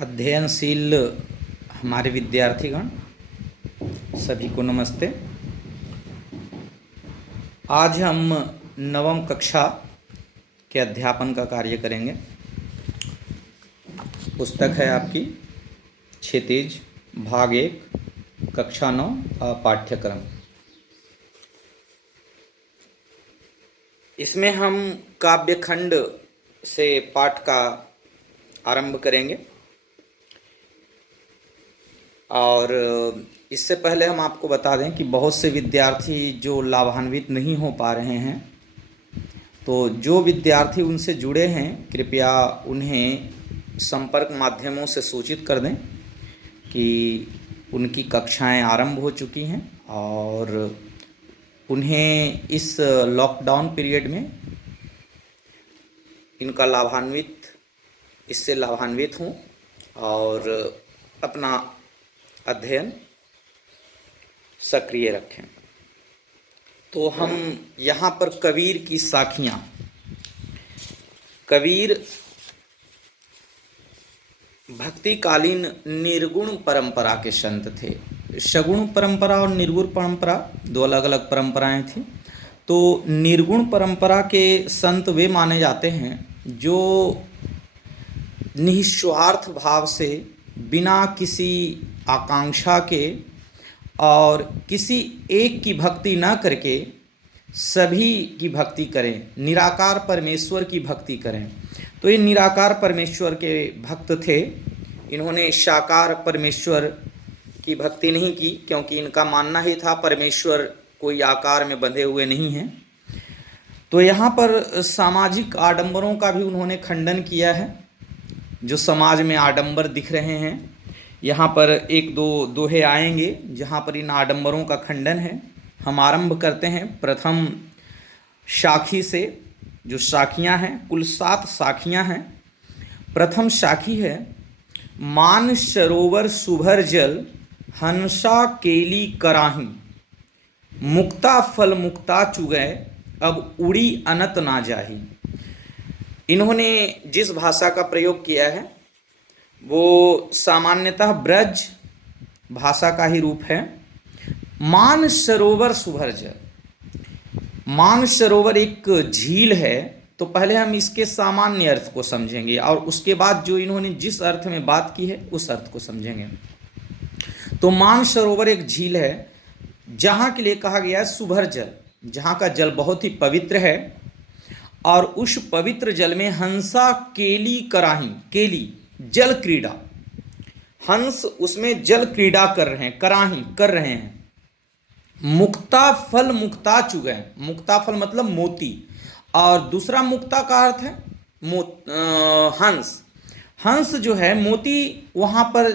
अध्ययनशील हमारे विद्यार्थीगण सभी को नमस्ते। आज हम नवम कक्षा के अध्यापन का कार्य करेंगे। पुस्तक है आपकी क्षितिज भाग 1 कक्षा 9 पाठ्यक्रम। इसमें हम काव्यखंड से पाठ का आरंभ करेंगे और इससे पहले हम आपको बता दें कि बहुत से विद्यार्थी जो लाभान्वित नहीं हो पा रहे हैं, तो जो विद्यार्थी उनसे जुड़े हैं कृपया उन्हें संपर्क माध्यमों से सूचित कर दें कि उनकी कक्षाएं आरंभ हो चुकी हैं और उन्हें इस लॉकडाउन पीरियड में इससे लाभान्वित हों और अपना अध्ययन सक्रिय रखें। तो हम यहाँ पर कबीर की साखियाँ, कबीर भक्तिकालीन निर्गुण परंपरा के संत थे। सगुण परंपरा और निर्गुण परंपरा दो अलग अलग परंपराएं थी। तो निर्गुण परंपरा के संत वे माने जाते हैं जो निस्वार्थ भाव से, बिना किसी आकांक्षा के और किसी एक की भक्ति न करके सभी की भक्ति करें, निराकार परमेश्वर की भक्ति करें। तो ये निराकार परमेश्वर के भक्त थे। इन्होंने साकार परमेश्वर की भक्ति नहीं की, क्योंकि इनका मानना ही था परमेश्वर कोई आकार में बंधे हुए नहीं हैं। तो यहाँ पर सामाजिक आडंबरों का भी उन्होंने खंडन किया है। जो समाज में आडंबर दिख रहे हैं, यहाँ पर एक दो दोहे आएंगे जहाँ पर इन आडंबरों का खंडन है। हम आरंभ करते हैं प्रथम साखी से। जो साखियाँ हैं, कुल 7 साखियाँ हैं। प्रथम साखी है, मान सरोवर सुभर जल, हंसा केली कराही, मुक्ता फल मुक्ता चुगै, अब उड़ी अनत ना जाही। इन्होंने जिस भाषा का प्रयोग किया है वो सामान्यतः ब्रज भाषा का ही रूप है। मान सरोवर सुभर जल, मान सरोवर एक झील है। तो पहले हम इसके सामान्य अर्थ को समझेंगे और उसके बाद जो इन्होंने जिस अर्थ में बात की है उस अर्थ को समझेंगे। तो मान सरोवर एक झील है जहाँ के लिए कहा गया है सुभर जल, जहाँ का जल बहुत ही पवित्र है और उस पवित्र जल में हंसा केली कराही, केली जल क्रीड़ा, हंस उसमें जल क्रीड़ा कर रहे हैं, कराही कर रहे हैं। मुक्ता फल मुक्ता चुगै, मुक्ता फल मतलब मोती, और दूसरा मुक्ता का अर्थ है हंस। हंस जो है मोती वहाँ पर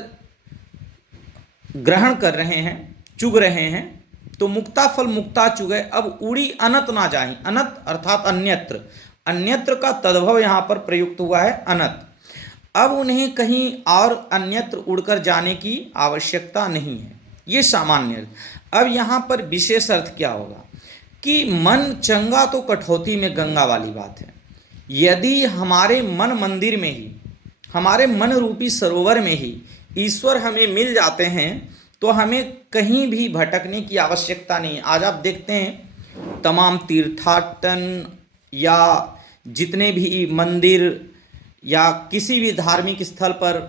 ग्रहण कर रहे हैं, चुग रहे हैं। तो मुक्ता फल मुक्ता चुगै, अब उड़ी अनत ना जाही। अनत अर्थात अन्यत्र, अन्यत्र का तद्भव यहाँ पर प्रयुक्त हुआ है अनत। अब उन्हें कहीं और अन्यत्र उड़कर जाने की आवश्यकता नहीं है। ये सामान्य। अब यहाँ पर विशेष अर्थ क्या होगा कि मन चंगा तो कठौती में गंगा वाली बात है। यदि हमारे मन मंदिर में ही, हमारे मन रूपी सरोवर में ही ईश्वर हमें मिल जाते हैं तो हमें कहीं भी भटकने की आवश्यकता नहीं। आज आप देखते हैं तमाम तीर्थाटन या जितने भी मंदिर या किसी भी धार्मिक स्थल पर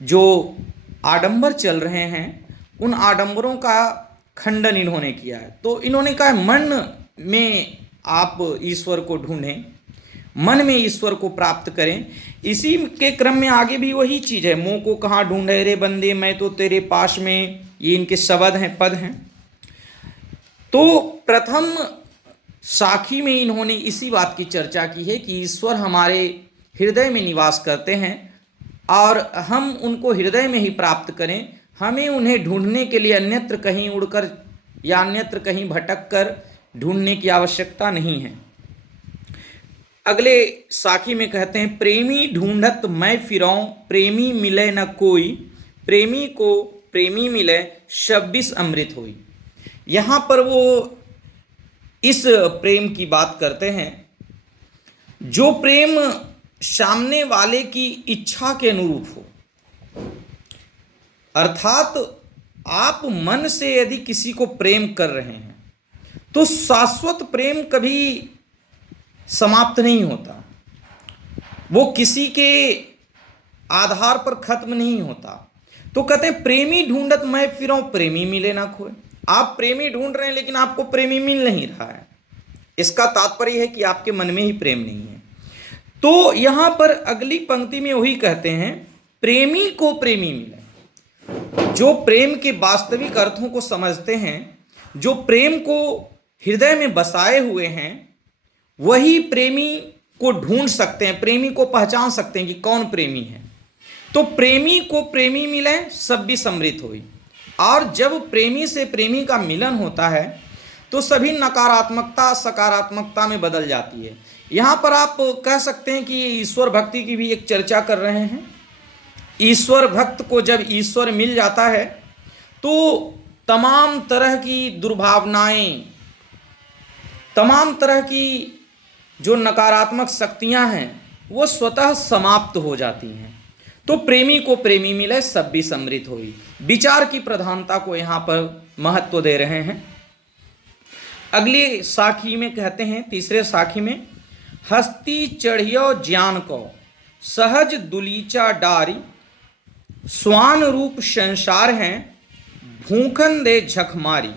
जो आडंबर चल रहे हैं, उन आडंबरों का खंडन इन्होंने किया है। तो इन्होंने कहा मन में आप ईश्वर को ढूंढें, मन में ईश्वर को प्राप्त करें। इसी के क्रम में आगे भी वही चीज़ है, मुँह को कहाँ ढूंढे रे बंदे, मैं तो तेरे पास में। ये इनके शब्द हैं, पद हैं। तो प्रथम साखी में इन्होंने इसी बात की चर्चा की है कि ईश्वर हमारे हृदय में निवास करते हैं और हम उनको हृदय में ही प्राप्त करें। हमें उन्हें ढूंढने के लिए अन्यत्र कहीं उड़कर या अन्यत्र कहीं भटक कर ढूंढने की आवश्यकता नहीं है। अगले साखी में कहते हैं, प्रेमी ढूंढत मैं फिरौं, प्रेमी मिले न कोई, प्रेमी को प्रेमी मिले 26 अमृत होई। यहाँ पर वो इस प्रेम की बात करते हैं जो प्रेम सामने वाले की इच्छा के अनुरूप हो, अर्थात आप मन से यदि किसी को प्रेम कर रहे हैं तो शाश्वत प्रेम कभी समाप्त नहीं होता, वो किसी के आधार पर खत्म नहीं होता। तो कहते हैं प्रेमी ढूंढत मैं फिरऊं प्रेमी मिले ना खोए। आप प्रेमी ढूंढ रहे हैं लेकिन आपको प्रेमी मिल नहीं रहा है, इसका तात्पर्य है कि आपके मन में ही प्रेम नहीं है। तो यहां पर अगली पंक्ति में वही कहते हैं, प्रेमी को प्रेमी मिले। जो प्रेम के वास्तविक अर्थों को समझते हैं, जो प्रेम को हृदय में बसाए हुए हैं, वही प्रेमी को ढूंढ सकते हैं, प्रेमी को पहचान सकते हैं कि कौन प्रेमी है। तो प्रेमी को प्रेमी मिले सब भी समृत होई। और जब प्रेमी से प्रेमी का मिलन होता है तो सभी नकारात्मकता सकारात्मकता में बदल जाती है। यहाँ पर आप कह सकते हैं कि ईश्वर भक्ति की भी एक चर्चा कर रहे हैं। ईश्वर भक्त को जब ईश्वर मिल जाता है तो तमाम तरह की दुर्भावनाएं, तमाम तरह की जो नकारात्मक शक्तियां हैं वो स्वतः समाप्त हो जाती हैं। तो प्रेमी को प्रेमी मिले सब भी समृत होई। विचार की प्रधानता को यहाँ पर महत्व दे रहे हैं। अगली साखी में कहते हैं, तीसरे साखी में, हस्ती चढ़ियो ज्ञान को सहज दुलीचा डारी, स्वान रूप संसार हैं भूखन दे झक मारी।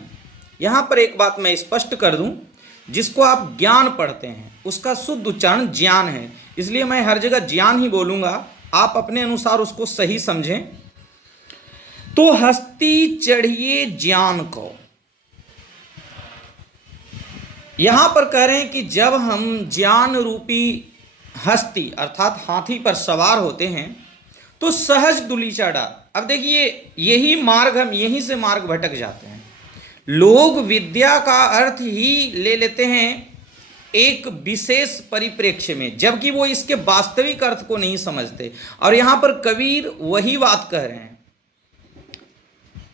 यहाँ पर एक बात मैं स्पष्ट कर दूं, जिसको आप ज्ञान पढ़ते हैं उसका शुद्ध उच्चारण ज्ञान है, इसलिए मैं हर जगह ज्ञान ही बोलूंगा, आप अपने अनुसार उसको सही समझें। तो हस्ती चढ़िए ज्ञान को, यहां पर कह रहे हैं कि जब हम ज्ञान रूपी हस्ती अर्थात हाथी पर सवार होते हैं तो सहज दुलीचा डार। अब देखिए यही मार्ग, हम यहीं से मार्ग भटक जाते हैं। लोग विद्या का अर्थ ही ले लेते हैं एक विशेष परिप्रेक्ष्य में, जबकि वो इसके वास्तविक अर्थ को नहीं समझते। और यहां पर कबीर वही बात कह रहे हैं।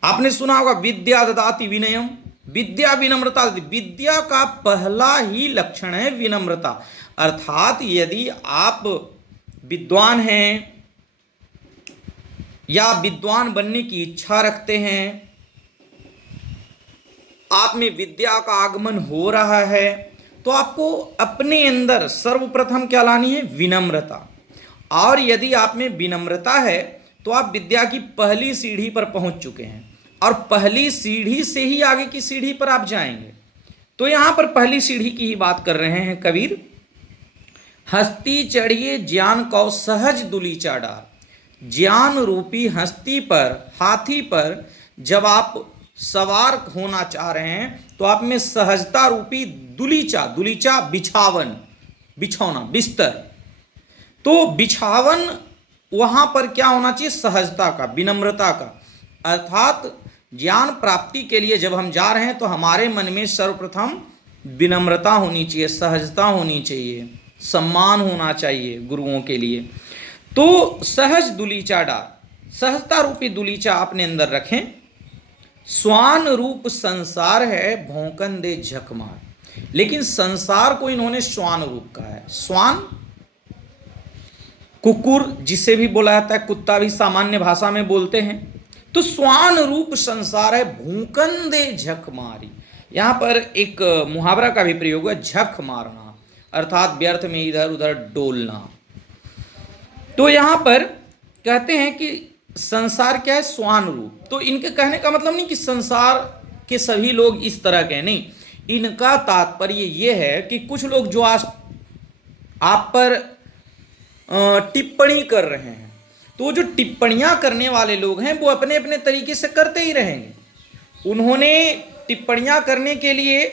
आपने सुना होगा विद्या ददाति विनयम, विद्या विनम्रता। विद्या का पहला ही लक्षण है विनम्रता। अर्थात यदि आप विद्वान हैं या विद्वान बनने की इच्छा रखते हैं, आप में विद्या का आगमन हो रहा है, तो आपको अपने अंदर सर्वप्रथम क्या लानी है? विनम्रता। और यदि आप में विनम्रता है तो आप विद्या की पहली सीढ़ी पर पहुंच चुके हैं, और पहली सीढ़ी से ही आगे की सीढ़ी पर आप जाएंगे। तो यहां पर पहली सीढ़ी की ही बात कर रहे हैं कबीर। हस्ती चढ़िए ज्ञान को सहज दुलीचा डार। ज्ञान रूपी हस्ती पर, हाथी पर जब आप सवार होना चाह रहे हैं तो आप में सहजता रूपी दुलीचा, दुलीचा बिछावन, बिछौना, बिस्तर। तो बिछावन वहां पर क्या होना चाहिए? सहजता का, विनम्रता का। अर्थात ज्ञान प्राप्ति के लिए जब हम जा रहे हैं तो हमारे मन में सर्वप्रथम विनम्रता होनी चाहिए, सहजता होनी चाहिए, सम्मान होना चाहिए गुरुओं के लिए। तो सहज दुलीचा डार, सहजता रूपी दुलीचा अपने अंदर रखें। स्वान रूप संसार है भौंकन दे झकमार। लेकिन संसार को इन्होंने स्वान रूप कहा है। स्वान कुकुर जिसे भी बोला जाता है, कुत्ता भी सामान्य भाषा में बोलते हैं। तो स्वान रूप संसार है भूकन दे झक मारी। यहां पर एक मुहावरा का भी प्रयोग है, झक मारना, अर्थात व्यर्थ में इधर उधर डोलना। तो यहां पर कहते हैं कि संसार क्या है? स्वान रूप। तो इनके कहने का मतलब नहीं कि संसार के सभी लोग इस तरह के, नहीं। इनका तात्पर्य यह है कि कुछ लोग जो आज आप पर टिप्पणी कर रहे हैं, तो जो टिप्पणियां करने वाले लोग हैं वो अपने अपने तरीके से करते ही रहेंगे। उन्होंने टिप्पणियां करने के लिए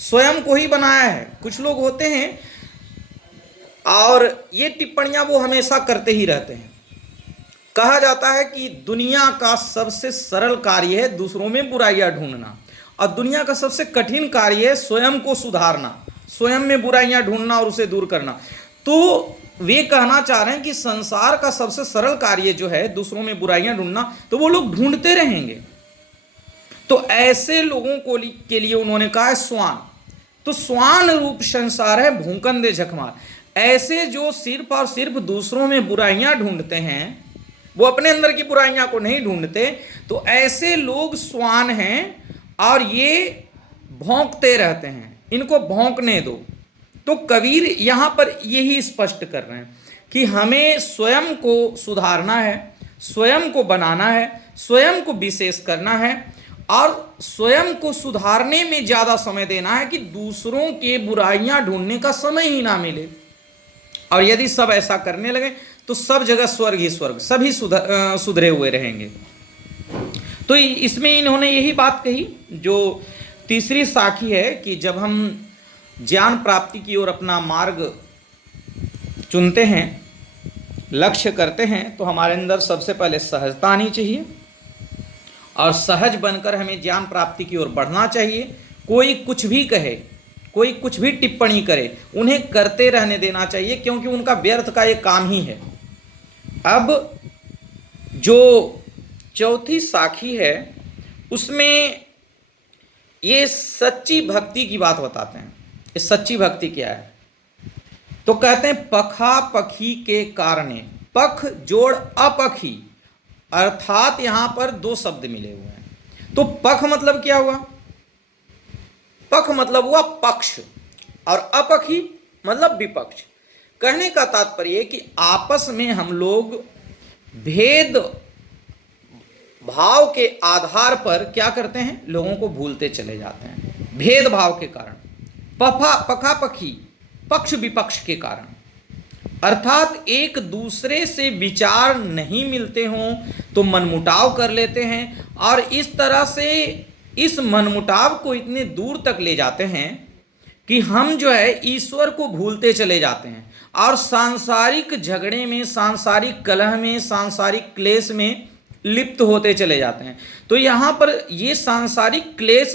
स्वयं को ही बनाया है। कुछ लोग होते हैं और ये टिप्पणियां वो हमेशा करते ही रहते हैं। कहा जाता है कि दुनिया का सबसे सरल कार्य है दूसरों में बुराइयां ढूंढना, और दुनिया का सबसे कठिन कार्य है स्वयं को सुधारना, स्वयं में बुराइयां ढूंढना और उसे दूर करना। तो वे कहना चाह रहे हैं कि संसार का सबसे सरल कार्य जो है दूसरों में बुराइयां ढूंढना, तो वो लोग ढूंढते रहेंगे। तो ऐसे लोगों को के लिए उन्होंने कहा है स्वान। तो स्वान रूप संसार है भूकन दे झकमार। ऐसे जो सिर्फ और सिर्फ दूसरों में बुराइयां ढूंढते हैं वो अपने अंदर की बुराइयां को नहीं ढूंढते। तो ऐसे लोग स्वान हैं और ये भौंकते रहते हैं, इनको भौंकने दो। तो कबीर यहां पर यही स्पष्ट कर रहे हैं कि हमें स्वयं को सुधारना है, स्वयं को बनाना है, स्वयं को विशेष करना है और स्वयं को सुधारने में ज़्यादा समय देना है कि दूसरों के बुराइयां ढूंढने का समय ही ना मिले। और यदि सब ऐसा करने लगे तो सब जगह स्वर्ग ही स्वर्ग, सभी सुधरे हुए रहेंगे। तो इसमें इन्होंने यही बात कही जो तीसरी साखी है कि जब हम ज्ञान प्राप्ति की ओर अपना मार्ग चुनते हैं, लक्ष्य करते हैं, तो हमारे अंदर सबसे पहले सहजता आनी चाहिए और सहज बनकर हमें ज्ञान प्राप्ति की ओर बढ़ना चाहिए। कोई कुछ भी कहे, कोई कुछ भी टिप्पणी करे, उन्हें करते रहने देना चाहिए, क्योंकि उनका व्यर्थ का एक काम ही है। अब जो चौथी साखी है उसमें ये सच्ची भक्ति की बात बताते हैं। ये सच्ची भक्ति क्या है? तो कहते हैं पखा पखी के कारणे, पख जोड़ अपखी, अर्थात यहां पर दो शब्द मिले हुए हैं। तो पख मतलब क्या हुआ? पख मतलब हुआ पक्ष और अपखी मतलब विपक्ष। कहने का तात्पर्य कि आपस में हम लोग भेद भाव के आधार पर क्या करते हैं? लोगों को भूलते चले जाते हैं भेदभाव के कारण, पखापखी पक्ष विपक्ष के कारण। अर्थात एक दूसरे से विचार नहीं मिलते हों तो मनमुटाव कर लेते हैं और इस तरह से इस मनमुटाव को इतने दूर तक ले जाते हैं कि हम जो है ईश्वर को भूलते चले जाते हैं और सांसारिक झगड़े में, सांसारिक कलह में, सांसारिक क्लेश में लिप्त होते चले जाते हैं। तो यहाँ पर ये सांसारिक क्लेश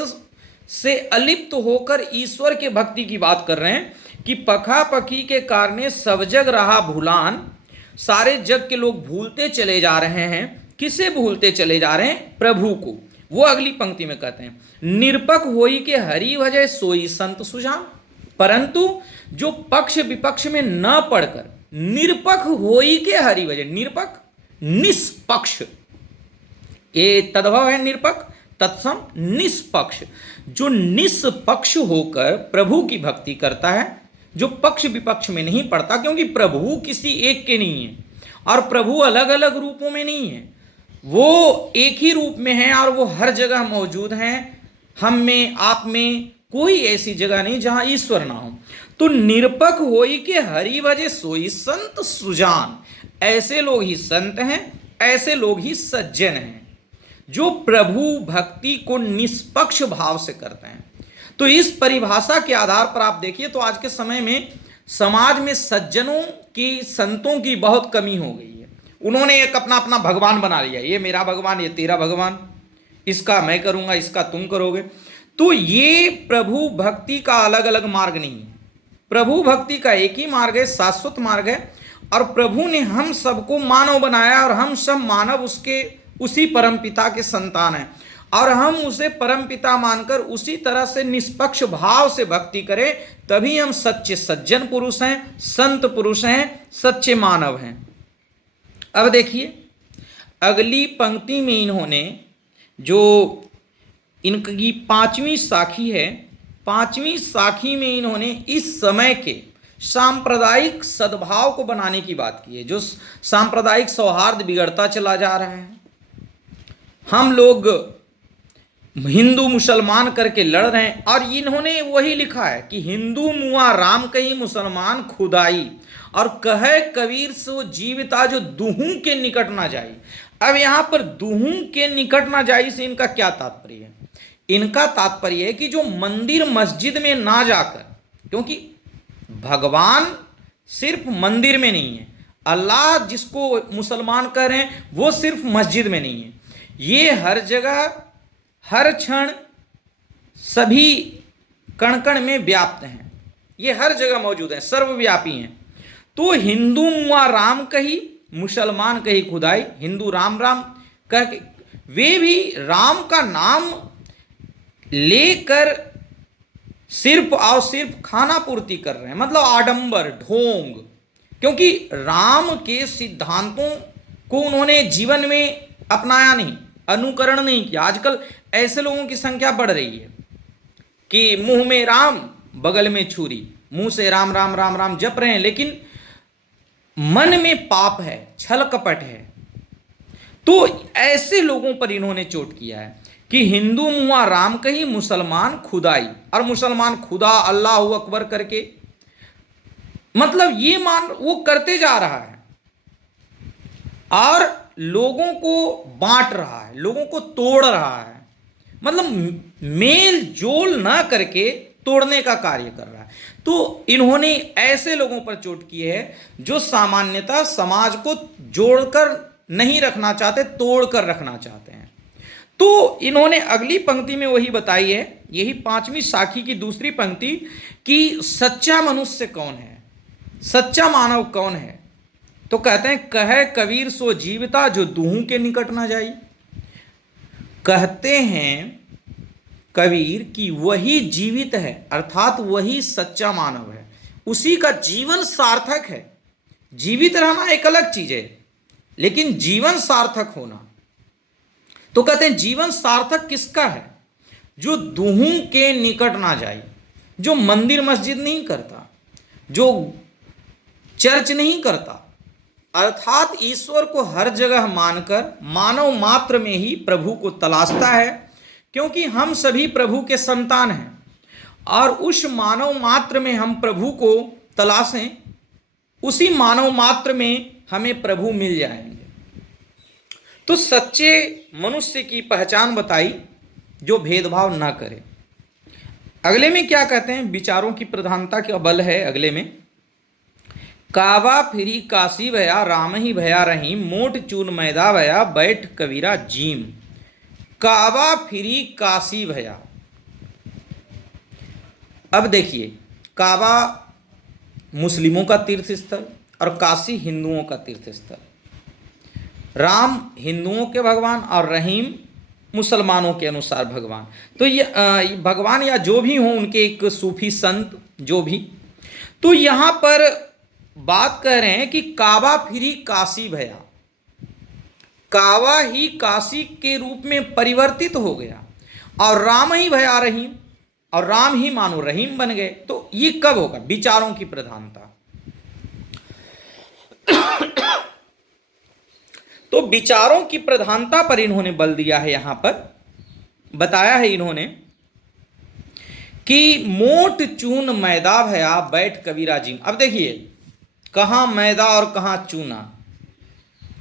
से अलिप्त होकर ईश्वर के भक्ति की बात कर रहे हैं कि पखा पखी के कारण सब जग रहा भूलान। सारे जग के लोग भूलते चले जा रहे हैं। किसे भूलते चले जा रहे हैं? प्रभु को। वो अगली पंक्ति में कहते हैं निरपक होई के हरि भजय सोई संत सुजान। परंतु जो पक्ष विपक्ष में न पढ़कर निरपक होई के हरि भजय, निरपक निष्पक्ष, ये तद्भव है निरपक, तत्सम निष्पक्ष। जो निष्पक्ष होकर प्रभु की भक्ति करता है, जो पक्ष विपक्ष में नहीं पड़ता, क्योंकि प्रभु किसी एक के नहीं है और प्रभु अलग अलग रूपों में नहीं है, वो एक ही रूप में है और वो हर जगह मौजूद हैं। हम में, आप में कोई ऐसी जगह नहीं जहां ईश्वर ना हो। तो निरपक होई के हरि भजे सोई संत सुजान। ऐसे लोग ही संत हैं, ऐसे लोग ही सज्जन हैं जो प्रभु भक्ति को निष्पक्ष भाव से करते हैं। तो इस परिभाषा के आधार पर आप देखिए तो आज के समय में समाज में सज्जनों की, संतों की बहुत कमी हो गई है। उन्होंने एक अपना अपना भगवान बना लिया, ये मेरा भगवान, ये तेरा भगवान, इसका मैं करूंगा, इसका तुम करोगे। तो ये प्रभु भक्ति का अलग अलग मार्ग नहीं है। प्रभु भक्ति का एक ही मार्ग है, शाश्वत मार्ग है। और प्रभु ने हम सबको मानव बनाया और हम सब मानव उसके उसी परमपिता के संतान हैं और हम उसे परमपिता मानकर उसी तरह से निष्पक्ष भाव से भक्ति करें, तभी हम सच्चे सज्जन पुरुष हैं, संत पुरुष हैं, सच्चे मानव हैं। अब देखिए अगली पंक्ति में इन्होंने जो इनकी पांचवी साखी है, पांचवी साखी में इन्होंने इस समय के सांप्रदायिक सद्भाव को बनाने की बात की है। जो सांप्रदायिक सौहार्द बिगड़ता चला जा रहा है, हम लोग हिंदू मुसलमान करके लड़ रहे हैं और इन्होंने वही लिखा है कि हिंदू मुआ राम कही मुसलमान खुदाई और कहे कबीर सो जीविता जो दुहू के निकट ना जाई। अब यहां पर दुहू के निकट ना जाई से इनका क्या तात्पर्य है? इनका तात्पर्य है कि जो मंदिर मस्जिद में ना जाकर, क्योंकि भगवान सिर्फ मंदिर में नहीं है, अल्लाह जिसको मुसलमान कह रहे हैं वो सिर्फ मस्जिद में नहीं है, ये हर जगह हर क्षण सभी कण कण में व्याप्त हैं, ये हर जगह मौजूद हैं, सर्वव्यापी हैं। तो हिंदू मुआ राम कही मुसलमान कही खुदाई, हिंदू राम राम कह के वे भी राम का नाम लेकर सिर्फ और सिर्फ खाना पूर्ति कर रहे हैं, मतलब आडंबर ढोंग, क्योंकि राम के सिद्धांतों को उन्होंने जीवन में अपनाया नहीं, अनुकरण नहीं किया। आजकल ऐसे लोगों की संख्या बढ़ रही है कि मुंह में राम बगल में छुरी, मुंह से राम राम राम राम जप रहे हैं, लेकिन मन में पाप है, छल कपट है। तो ऐसे लोगों पर इन्होंने चोट किया है कि हिंदू मुआ राम कही, मुसलमान खुदाई, और मुसलमान खुदा अल्लाह अकबर करके, मतलब ये मान वो करते जा रहा है और लोगों को बांट रहा है, लोगों को तोड़ रहा है, मतलब मेल जोल ना करके तोड़ने का कार्य कर रहा है। तो इन्होंने ऐसे लोगों पर चोट की है जो सामान्यतः समाज को जोड़कर नहीं रखना चाहते, तोड़कर रखना चाहते हैं। तो इन्होंने अगली पंक्ति में वही बताई है, यही 5वीं साखी की दूसरी पंक्ति, कि सच्चा मनुष्य कौन है, सच्चा मानव कौन है। तो कहते हैं, कहे कबीर सो जीविता जो दूहों के निकट ना जाई। कहते हैं कबीर कि वही जीवित है, अर्थात वही सच्चा मानव है, उसी का जीवन सार्थक है। जीवित रहना एक अलग चीज है, लेकिन जीवन सार्थक होना, तो कहते हैं जीवन सार्थक किसका है, जो दूहों के निकट ना जाए, जो मंदिर मस्जिद नहीं करता, जो चर्च नहीं करता, अर्थात ईश्वर को हर जगह मानकर मानव मात्र में ही प्रभु को तलाशता है, क्योंकि हम सभी प्रभु के संतान हैं और उस मानव मात्र में हम प्रभु को तलाशें, उसी मानव मात्र में हमें प्रभु मिल जाएंगे। तो सच्चे मनुष्य की पहचान बताई, जो भेदभाव ना करे। अगले में क्या कहते हैं, विचारों की प्रधानता का बल है अगले में, कावा फिरी काशी भया राम ही भया रहीम, मोट चून मैदा भया बैठ कबीरा जीम। कावा फिरी काशी भया। अब देखिए, कावा मुस्लिमों का तीर्थ स्थल और काशी हिंदुओं का तीर्थ स्थल। राम हिंदुओं के भगवान और रहीम मुसलमानों के अनुसार भगवान। तो ये भगवान या जो भी हों, उनके एक सूफी संत जो भी। तो यहाँ पर बात कर रहे हैं कि कावा फिरी काशी भया, कावा ही काशी के रूप में परिवर्तित हो गया और राम ही भया रहीम, और राम ही मानो रहीम बन गए। तो ये कब होगा, विचारों की प्रधानता। तो विचारों की प्रधानता पर इन्होंने बल दिया है। यहां पर बताया है इन्होंने कि मोट चून मैदा भया बैठ कबीरा जीम। अब देखिए, कहां मैदा और कहां चूना।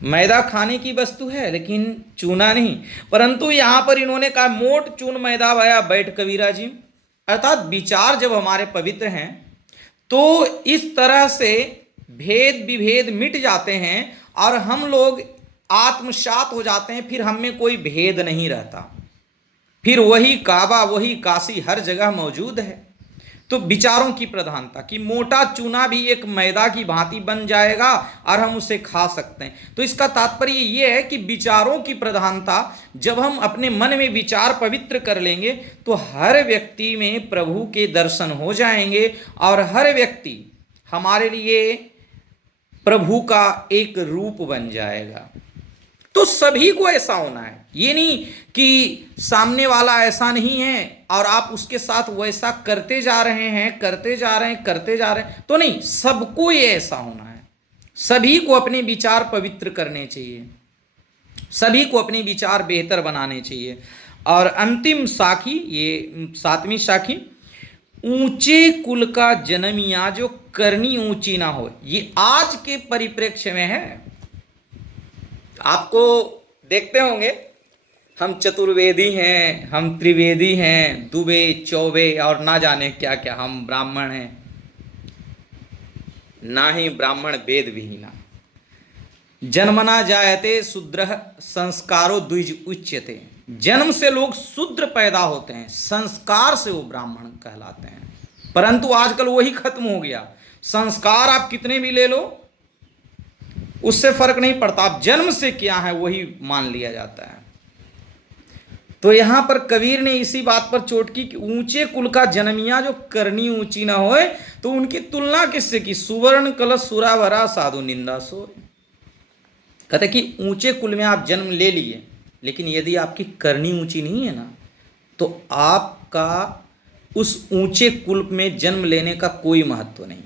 मैदा खाने की वस्तु है लेकिन चूना नहीं, परंतु यहां पर इन्होंने कहा मोट चून मैदा भया बैठ कबीरा जीम, अर्थात विचार जब हमारे पवित्र हैं तो इस तरह से भेद विभेद मिट जाते हैं और हम लोग आत्मसात हो जाते हैं, फिर हम में कोई भेद नहीं रहता, फिर वही काबा वही काशी हर जगह मौजूद है। तो विचारों की प्रधानता कि मोटा चूना भी एक मैदा की भांति बन जाएगा और हम उसे खा सकते हैं। तो इसका तात्पर्य ये है कि विचारों की प्रधानता, जब हम अपने मन में विचार पवित्र कर लेंगे तो हर व्यक्ति में प्रभु के दर्शन हो जाएंगे और हर व्यक्ति हमारे लिए प्रभु का एक रूप बन जाएगा। तो सभी को ऐसा होना है, ये नहीं कि सामने वाला ऐसा नहीं है और आप उसके साथ वैसा करते जा रहे हैं करते जा रहे हैं, तो नहीं, सबको ये ऐसा होना है। सभी को अपने विचार पवित्र करने चाहिए, सभी को अपने विचार बेहतर बनाने चाहिए। और अंतिम साखी, ये 7वीं साखी, ऊंचे कुल का जन्मिया जो करनी ऊंची ना हो। ये आज के परिप्रेक्ष्य में है। आपको देखते होंगे, हम चतुर्वेदी हैं, हम त्रिवेदी हैं, दुबे चौबे और ना जाने क्या क्या, हम ब्राह्मण हैं, ना ही ब्राह्मण वेद विहीना। जन्मना जायते शूद्र संस्कारो द्विज उच्यते। जन्म से लोग शूद्र पैदा होते हैं, संस्कार से वो ब्राह्मण कहलाते हैं। परंतु आजकल वही खत्म हो गया। संस्कार आप कितने भी ले लो, उससे फर्क नहीं पड़ता, आप जन्म से क्या है वही मान लिया जाता है। तो यहां पर कबीर ने इसी बात पर चोट की कि ऊंचे कुल का जन्मिया जो करनी ऊंची ना होए। तो उनकी तुलना किससे की, सुवर्ण कलश सुरा भरा साधु निंदा सोए। कहते कि ऊंचे कुल में आप जन्म ले लिए, लेकिन यदि आपकी करनी ऊंची नहीं है ना, तो आपका उस ऊंचे कुल में जन्म लेने का कोई महत्व नहीं।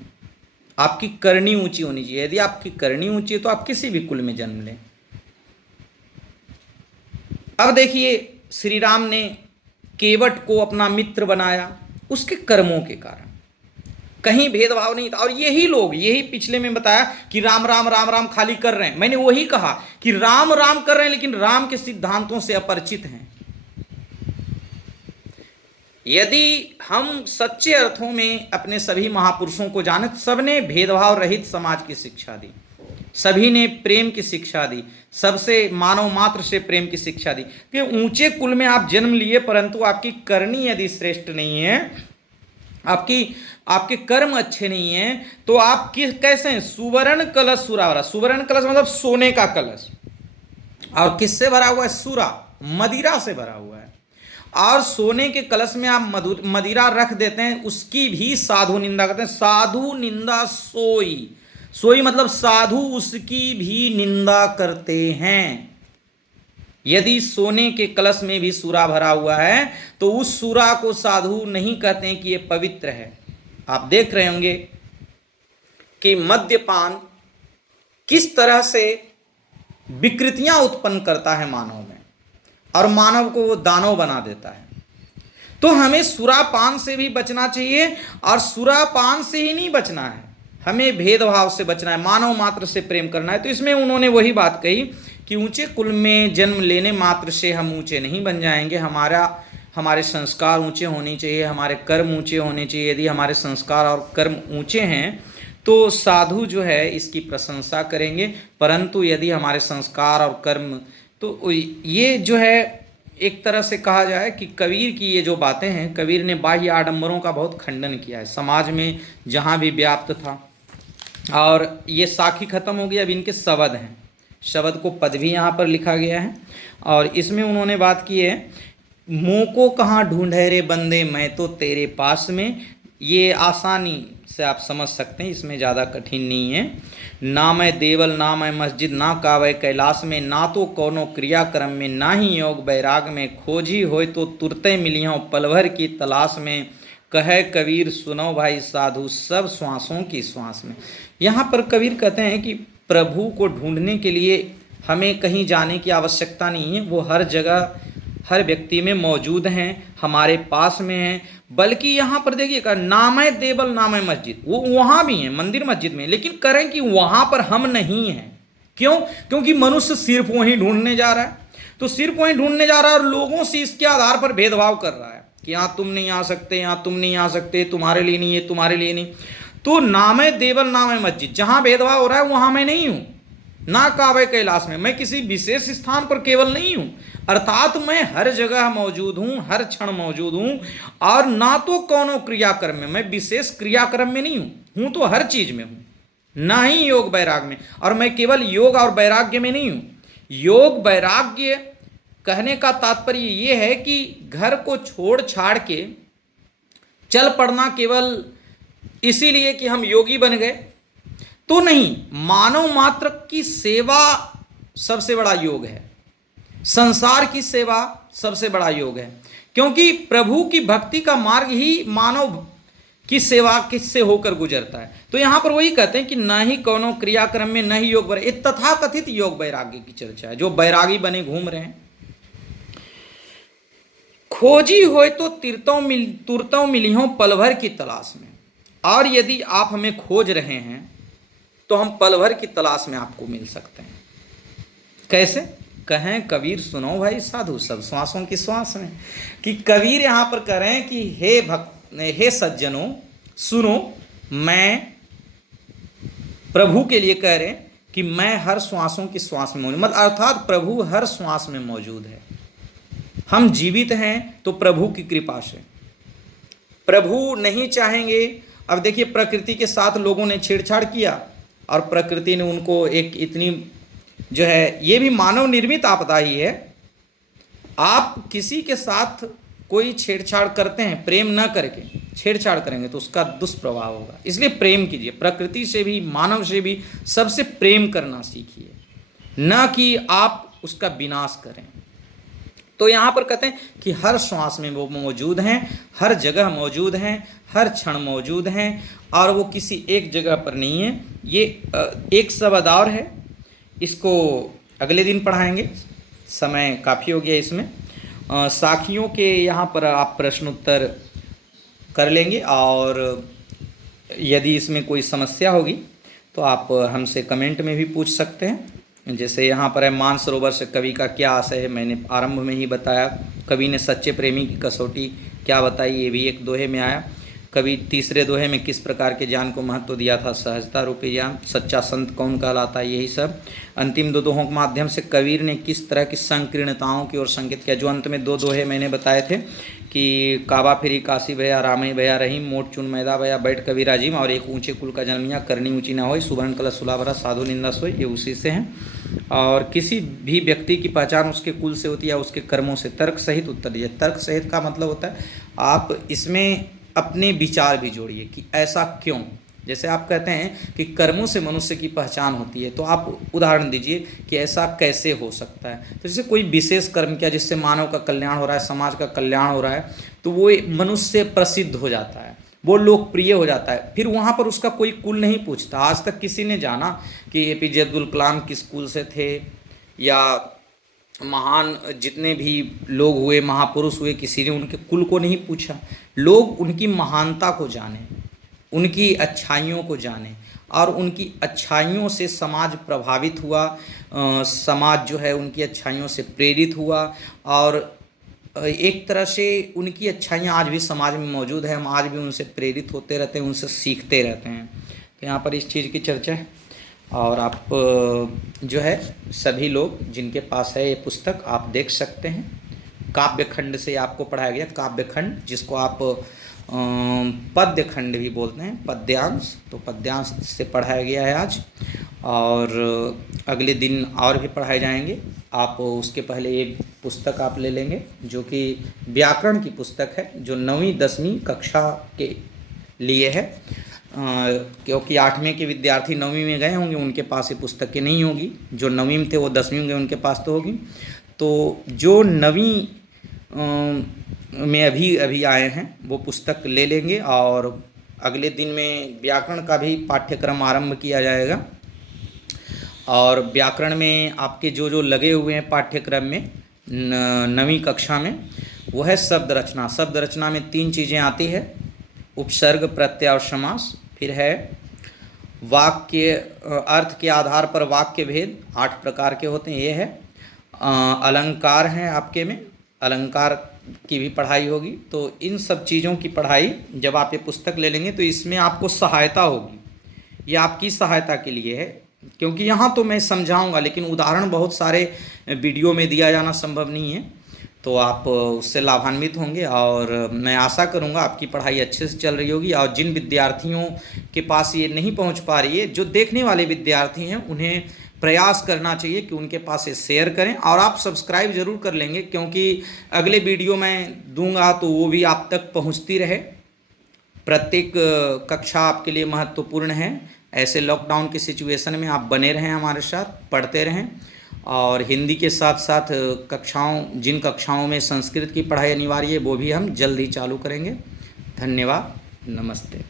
आपकी करनी ऊंची होनी चाहिए। यदि आपकी करनी ऊंची है तो आप किसी भी कुल में जन्म लें। अब देखिए, श्री राम ने केवट को अपना मित्र बनाया उसके कर्मों के कारण, कहीं भेदभाव नहीं था। और यही लोग, यही पिछले में बताया कि राम राम राम राम खाली कर रहे हैं, मैंने वही कहा कि राम राम कर रहे हैं लेकिन राम के सिद्धांतों से अपरिचित हैं। यदि हम सच्चे अर्थों में अपने सभी महापुरुषों को जाने तो सबने भेदभाव रहित समाज की शिक्षा दी, सभी ने प्रेम की शिक्षा दी, सबसे मानव मात्र से प्रेम की शिक्षा दी कि ऊंचे कुल में आप जन्म लिए परंतु आपकी करनी यदि श्रेष्ठ नहीं है, आपके कर्म अच्छे नहीं हैं, तो आप कैसे हैं? सुवर्ण कलश सुरावरा। सुवर्ण कलश मतलब सोने का कलश, और किससे भरा हुआ है? सुरा, मदिरा से भरा हुआ है। और सोने के कलश में आप मदिरा रख देते हैं, उसकी भी साधु निंदा करते हैं। साधु निंदा सोई, सोई मतलब साधु उसकी भी निंदा करते हैं। यदि सोने के कलश में भी सूरा भरा हुआ है तो उस सूरा को साधु नहीं कहते हैं कि ये पवित्र है। आप देख रहे होंगे कि मद्यपान किस तरह से विकृतियां उत्पन्न करता है मानव में, और मानव को वो दानव बना देता है। तो हमें सुरापान से भी बचना चाहिए, और सुरापान से ही नहीं बचना है, हमें भेदभाव से बचना है, मानव मात्र से प्रेम करना है। तो इसमें उन्होंने वही बात कही कि ऊंचे कुल में जन्म लेने मात्र से हम ऊंचे नहीं बन जाएंगे, हमारे संस्कार ऊंचे होने चाहिए, हमारे कर्म ऊंचे होने चाहिए। यदि हमारे संस्कार और कर्म ऊंचे हैं तो साधु जो है इसकी प्रशंसा करेंगे, परंतु यदि हमारे संस्कार और कर्म, तो ये जो है एक तरह से कहा जाए कि कबीर की ये जो बातें हैं, कबीर ने बाह्य आडंबरों का बहुत खंडन किया है समाज में जहाँ भी व्याप्त था। और ये साखी खत्म हो गई, अब इनके शब्द हैं, शब्द को पद भी यहाँ पर लिखा गया है। और इसमें उन्होंने बात की है, मुँह को कहाँ ढूंढे रे बंदे मैं तो तेरे पास में। ये आसानी से आप समझ सकते हैं, इसमें ज़्यादा कठिन नहीं है। ना मैं देवल ना मैं मस्जिद ना कावे कैलाश में, ना तो कोनो क्रियाक्रम में ना ही योग बैराग में, खोजी होय तो तुरते मिली हों पल भर की तलाश में, कहे कबीर सुनो भाई साधु सब श्वासों की श्वास में। यहाँ पर कबीर कहते हैं कि प्रभु को ढूंढने के लिए हमें कहीं जाने की आवश्यकता नहीं है, वो हर जगह हर व्यक्ति में मौजूद हैं, हमारे पास में हैं। बल्कि यहाँ पर देखिएगा, नाम है देवल नाम है मस्जिद, वो वहाँ भी हैं मंदिर मस्जिद में, लेकिन करें कि वहाँ पर हम नहीं हैं। क्यों? क्योंकि मनुष्य सिर्फ वहीं ढूंढने जा रहा है, तो सिर्फ वहीं ढूंढने जा रहा है और लोगों से इसके आधार पर भेदभाव कर रहा है कि यहाँ तुम नहीं आ सकते, यहाँ तुम नहीं आ सकते, तुम्हारे लिए नहीं है, तुम्हारे लिए नहीं। तो नाम है देवल नाम है मस्जिद, जहाँ भेदभाव हो रहा है वहाँ मैं नहीं हूँ। ना कावे कैलाश में, मैं किसी विशेष स्थान पर केवल नहीं हूँ, अर्थात मैं हर जगह मौजूद हूँ, हर क्षण मौजूद हूँ। और ना तो कौनो क्रियाक्रम में, मैं विशेष क्रियाक्रम में नहीं हूँ तो हर चीज में हूँ, ना ही योग वैराग में। और मैं केवल योग और वैराग्य में नहीं हूँ। योग वैराग्य कहने का तात्पर्य ये है कि घर को छोड़ छाड़ के चल पड़ना केवल इसीलिए कि हम योगी बन गए तो नहीं, मानव मात्र की सेवा सबसे बड़ा योग है, संसार की सेवा सबसे बड़ा योग है। क्योंकि प्रभु की भक्ति का मार्ग ही मानव की सेवा किससे होकर गुजरता है। तो यहाँ पर वही कहते हैं कि न ही कोनो क्रियाक्रम में न ही योग वैराग्य, एक तथाकथित योग वैराग्य की चर्चा है, जो बैरागी बने घूम रहे हैं। खोजी होए तो तुरतों मिली हो पल भर की तलाश में। और यदि आप हमें खोज रहे हैं तो हम पल भर की तलाश में आपको मिल सकते हैं। कैसे? कहें कबीर सुनो भाई साधु सब श्वासों की श्वास में। कि कबीर यहाँ पर कह रहे हैं कि हे सज्जनों सुनो, मैं प्रभु के लिए कह रहे हैं कि मैं हर श्वासों की श्वास में मौजूद, मतलब अर्थात प्रभु हर श्वास में मौजूद है। हम जीवित हैं तो प्रभु की कृपा से। प्रभु नहीं चाहेंगे, अब देखिए प्रकृति के साथ लोगों ने छेड़छाड़ किया और प्रकृति ने उनको एक इतनी जो है, ये भी मानव निर्मित आपदा ही है। आप किसी के साथ कोई छेड़छाड़ करते हैं, प्रेम न करके छेड़छाड़ करेंगे तो उसका दुष्प्रभाव होगा। इसलिए प्रेम कीजिए, प्रकृति से भी मानव से भी सबसे प्रेम करना सीखिए। न कि आप उसका विनाश करें। तो यहाँ पर कहते हैं कि हर श्वास में वो मौजूद हैं, हर जगह मौजूद हैं, हर क्षण मौजूद हैं, और वो किसी एक जगह पर नहीं है। ये एक शब्द और है, इसको अगले दिन पढ़ाएंगे, समय काफ़ी हो गया इसमें। साखियों के यहाँ पर आप प्रश्न उत्तर कर लेंगे, और यदि इसमें कोई समस्या होगी तो आप हमसे कमेंट में भी पूछ सकते हैं। जैसे यहाँ पर है, मानसरोवर से कवि का क्या आशय है, मैंने आरंभ में ही बताया। कवि ने सच्चे प्रेमी की कसौटी क्या बताई, ये भी एक दोहे में आया। कवि तीसरे दोहे में किस प्रकार के ज्ञान को महत्व दिया था, सहजता रूपी ज्ञान। सच्चा संत कौन कहलाता है, यही सब। अंतिम दो दोहों के माध्यम से कबीर ने किस तरह की संकीर्णताओं की ओर संकेत किया। जो अंत में दो दोहे मैंने बताए थे कि काबा फिरी काशी भया रामई भया रहीम, मोट चुन मैदा भया बैठ कबीर राजीम, और एक ऊंचे कुल का जन्मिया करनी ऊंची ना हो, सुवर्ण कलश सुला भरा साधु निंदा सोई, ये उसी से हैं। और किसी भी व्यक्ति की पहचान उसके कुल से होती है या उसके कर्मों से। तर्क सहित उत्तर दीजिए। तर्क सहित का मतलब होता है आप इसमें अपने विचार भी जोड़िए कि ऐसा क्यों। जैसे आप कहते हैं कि कर्मों से मनुष्य की पहचान होती है, तो आप उदाहरण दीजिए कि ऐसा कैसे हो सकता है। तो जैसे कोई विशेष कर्म किया जिससे मानव का कल्याण हो रहा है, समाज का कल्याण हो रहा है, तो वो मनुष्य प्रसिद्ध हो जाता है, वो लोकप्रिय हो जाता है। फिर वहाँ पर उसका कोई कुल नहीं पूछता। आज तक किसी ने जाना कि APJ अब्दुल कलाम किस कुल से थे, या महान जितने भी लोग हुए, महापुरुष हुए, किसी ने उनके कुल को नहीं पूछा। लोग उनकी महानता को जाने, उनकी अच्छाइयों को जाने, और उनकी अच्छाइयों से समाज प्रभावित हुआ। समाज जो है उनकी अच्छाइयों से प्रेरित हुआ, और एक तरह से उनकी अच्छाइयाँ आज भी समाज में मौजूद है। हम आज भी उनसे प्रेरित होते रहते हैं, उनसे सीखते रहते हैं। तो यहाँ पर इस चीज़ की चर्चा है। और आप जो है सभी लोग जिनके पास है ये पुस्तक आप देख सकते हैं। काव्य खंड से आपको पढ़ाया गया, काव्य खंड जिसको आप पद्य खंड भी बोलते हैं, पद्यांश, तो पद्यांश से पढ़ाया गया है आज। और अगले दिन और भी पढ़ाए जाएंगे। आप उसके पहले एक पुस्तक आप ले लेंगे जो कि व्याकरण की पुस्तक है, जो 9वीं 10वीं कक्षा के लिए है। क्योंकि 8वें के विद्यार्थी 9वीं में गए होंगे, उनके पास ये पुस्तकें नहीं होगी। जो 9वीं में थे वो 10वीं में गए, उनके पास तो होगी। तो जो 9वीं में अभी आए हैं वो पुस्तक ले लेंगे, और अगले दिन में व्याकरण का भी पाठ्यक्रम आरंभ किया जाएगा। और व्याकरण में आपके जो जो लगे हुए हैं पाठ्यक्रम में 9वीं कक्षा में, वो है शब्द रचना। शब्द रचना में 3 चीज़ें आती है, उपसर्ग, प्रत्यय और समास। फिर है वाक्य, अर्थ के आधार पर वाक्य भेद 8 प्रकार के होते हैं, ये है। अलंकार हैं आपके में, अलंकार की भी पढ़ाई होगी। तो इन सब चीज़ों की पढ़ाई जब आप ये पुस्तक ले लेंगे तो इसमें आपको सहायता होगी। ये आपकी सहायता के लिए है, क्योंकि यहाँ तो मैं समझाऊंगा, लेकिन उदाहरण बहुत सारे वीडियो में दिया जाना संभव नहीं है। तो आप उससे लाभान्वित होंगे, और मैं आशा करूँगा आपकी पढ़ाई अच्छे से चल रही होगी। और जिन विद्यार्थियों के पास ये नहीं पहुँच पा रही है, जो देखने वाले विद्यार्थी हैं, उन्हें प्रयास करना चाहिए कि उनके पास ये शेयर करें। और आप सब्सक्राइब ज़रूर कर लेंगे, क्योंकि अगले वीडियो मैं दूंगा तो वो भी आप तक पहुँचती रहे। प्रत्येक कक्षा आपके लिए महत्वपूर्ण है। ऐसे लॉकडाउन की सिचुएशन में आप बने रहें, हमारे साथ पढ़ते रहें। और हिंदी के साथ साथ जिन कक्षाओं में संस्कृत की पढ़ाई अनिवार्य है, वो भी हम जल्द ही चालू करेंगे। धन्यवाद, नमस्ते।